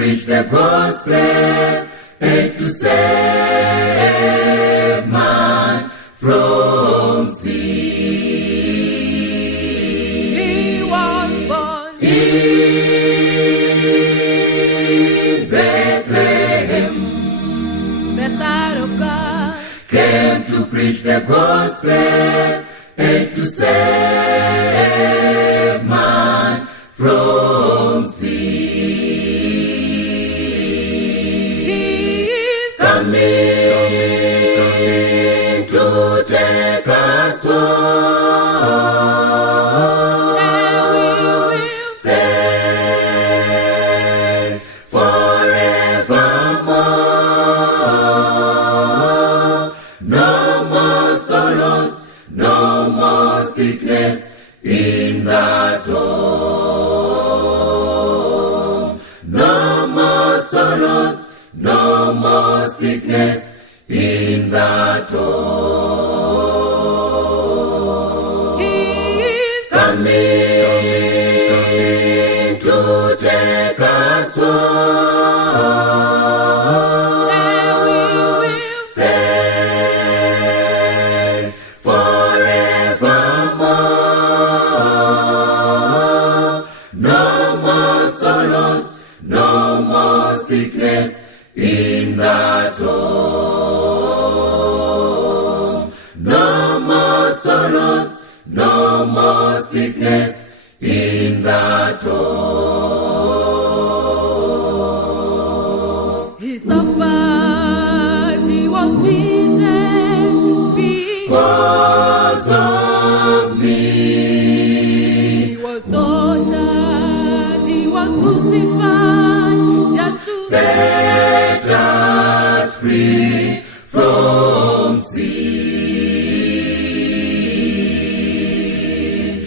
preach the gospel and to save man from sin. He was born in Bethlehem, the Son of God, came to preach the gospel and to save man from sin. He is Coming to take us home, and we will save forevermore. No more sorrows, no more sickness in that home. No more sorrows, no more sickness in that home. He is Coming to take us home, and we will save forevermore. No more sorrows, no more sickness in that home. No more sorrows, no more sickness in that home. He suffered, he was beaten Because of me, he was tortured, he was crucified, just to set us free from sin.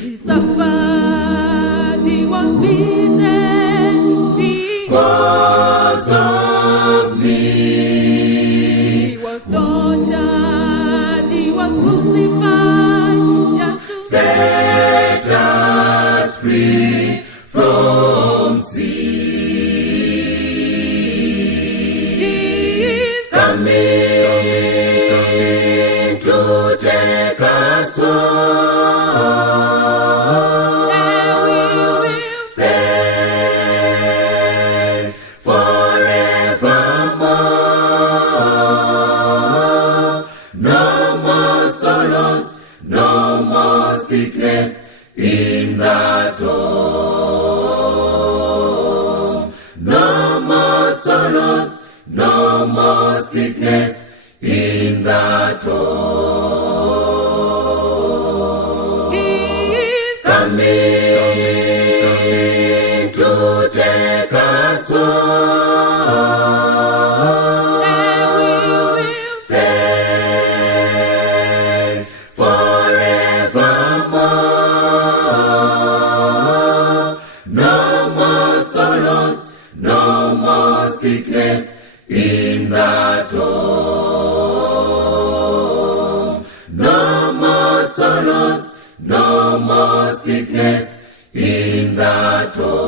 He suffered, he was beaten Because of me, he was tortured, he was crucified, just to set us free from sin. He is Coming to take us home, and we will save forevermore. No more sorrows, no more sickness in that home. No more sorrows, no more sickness in that home. He is Coming to take us home, and we will save forevermore. No more sorrows, no more sickness in that home. No more sorrows, no more sickness in that home.